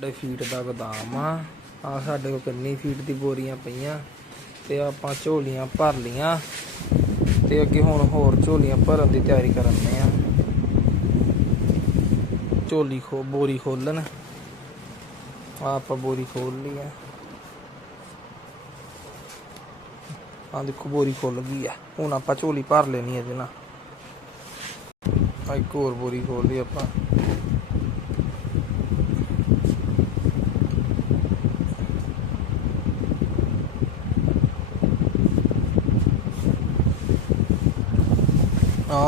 ਸਾਡੇ ਫੀਡ ਦਾ ਗੋਦਾਮ ਆ ਸਾਡੇ ਕੋਲ ਕਿੰਨੀ ਫੀਡ ਦੀ ਬੋਰੀਆਂ ਪਈਆਂ ਤੇ ਆਪਾਂ ਝੋਲੀਆਂ ਭਰ ਲੀਆਂ ਤੇ ਅੱਗੇ ਹੁਣ ਹੋਰ ਝੋਲੀਆਂ ਭਰਨ ਦੀ ਤਿਆਰੀ ਕਰਨੇ ਆ। ਝੋਲੀ ਬੋਰੀ ਖੋਲਣ ਆਪਾਂ ਬੋਰੀ ਖੋਲ ਲਈ ਆ ਦੇਖੋ ਬੋਰੀ ਖੁੱਲ ਗਈ ਆ। ਹੁਣ ਆਪਾਂ ਝੋਲੀ ਭਰ ਲੈਣੀ ਇਹਦੇ ਨਾਲ। ਇੱਕ ਹੋਰ ਬੋਰੀ ਖੋਲ ਲਈ ਆਪਾਂ।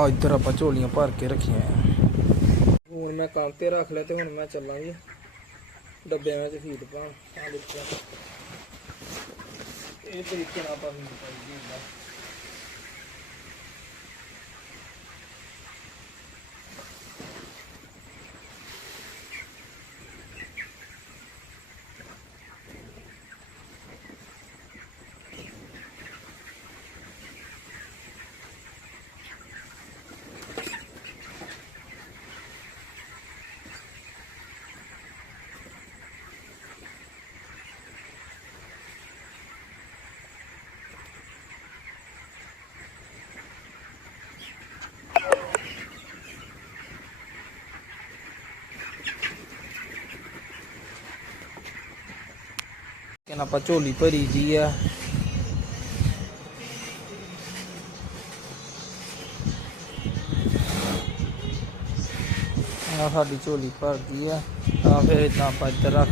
ਇੱਧਰ ਆਪਾਂ ਝੋਲੀਆਂ ਭਰ ਕੇ ਰੱਖੀਆਂ ਆ। ਹੁਣ ਮੈਂ ਕੰਮ ਤੇ ਰੱਖ ਲਿਆ ਤੇ ਹੁਣ ਮੈਂ ਚੱਲਾਂਗੀ ਡੱਬਿਆਂ ਵਿੱਚ ਫੀਡ ਪਾਉਣ। ਇਹ ਤਰੀਕੇ ਨਾਲ ਆਪਾਂ ਫੀਡ ਪਾਈਦੀ ਹੁੰਦਾ। ਆਪਾਂ ਝੋਲੀ ਭਰੀ ਜੀ ਆ। ਸਾਡੀ ਝੋਲੀ ਭਰ ਗਈ ਆ। ਫਿਰ ਇਦਾਂ ਆਪਾਂ ਇੱਧਰ ਰੱਖ